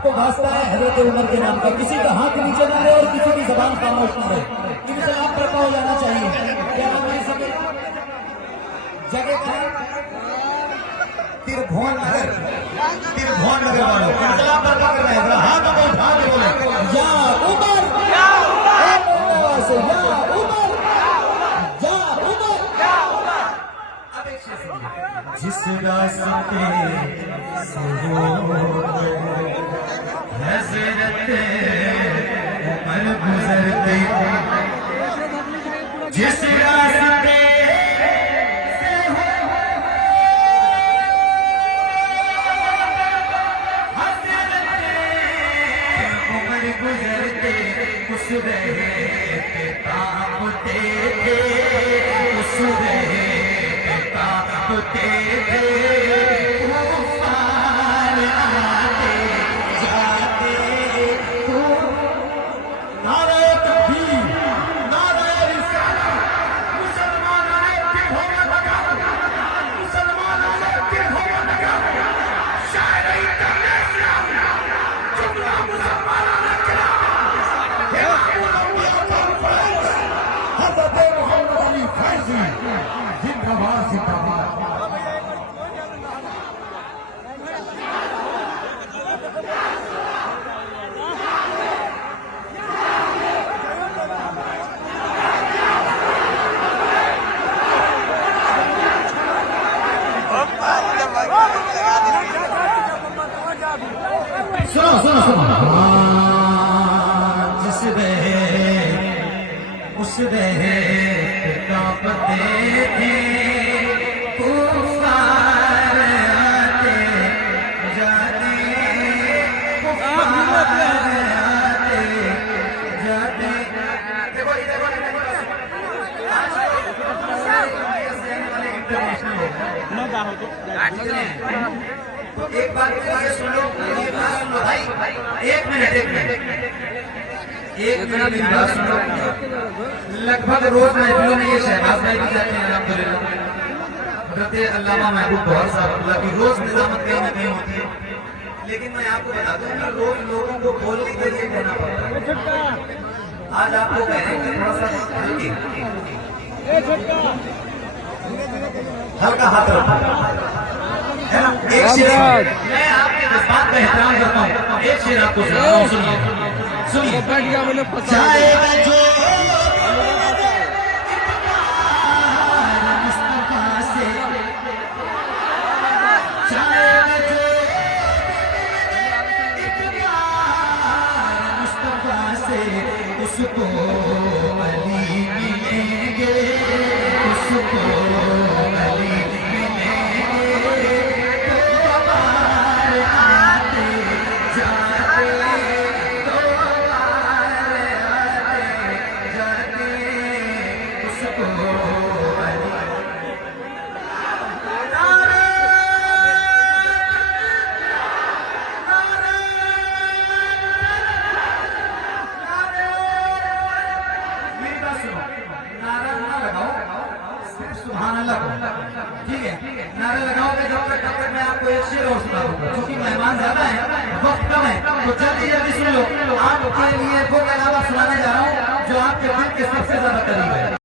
आपको भासता है हजरत उमर के नाम का, किसी का हाथ नीचे ना रहे और किसी की जबान खामोश न रहे, इनसे आप पर हो जाना चाहिए। क्या नाम है सब जगह था तिरभुवन नगर, तिरभुवन नगर वालों इंकलाब बर्पा कर रहे हैं, हाथ को उठा के बोले या उमर, या उमर, या उमर, या उमर, या उमर। जिस रास्ते से वो हज़रत उमर गुजरते, जिस रास्ते से हज़रत उमर गुजरते, उस राह पे कांपते थे, उस राह पे कांपते थे, तूफान आते जाते तो नारे तकबीर, नारे रिसालत, मुसलमानों ने तिरहुवन लगा, मुसलमानों ने तिरहुवन लगा, शायर इंटरनेशनल जुमला मुसलमानों ने करा, इमामुल अंबिया कॉन्फ्रेंस हज़रत मोहम्मद अली फैज़ी जिंदाबाद जिंदाबाद। सुनो सुनो सुनो, जिस राह उस राह पे कांपते थे, तूफान आते जाते, तूफान आते जाते। देखो इधर तो एक बात मुझे सुन लो, ये बात सुन लो भाई, एक मिनट एक मिनट की बात सुन लो। लगभग रोज महफिलों में ये शहबाज भाई भी जाते हैं अल्हम्दुलिल्लाह, हज़रत अल्लामा महबूब गौहर साहब अल्लाह की रोज निजामत कहीं न कहीं होती है, लेकिन मैं आपको बता दूं कि रोज लोगों को बोलने के लिए कहना पड़ता है। आज आपको कह रहे हैं थोड़ा सा हल्का हाथ रखो, है ना। एक शेर मैं आपके जज्बात का एहतराम करता हूँ, एक शेर आपको सुनाता हूँ, सुनिए सुनिए। जाएगा जो मुस्तफा से, जाएगा जो मुस्तफा से, उसको अली मिलेंगे, उसको अली ठीक है, नारे लगाओगे जब तक मैं आपको एक शेर और सुना दूंगा, क्योंकि मेहमान ज्यादा है, वक्त कम है, तो जल्दी जल्दी सुन लो। आपके लिए वो कलामा सुनाने जा रहा हूँ जो आपके दिल के सबसे ज्यादा करीब है।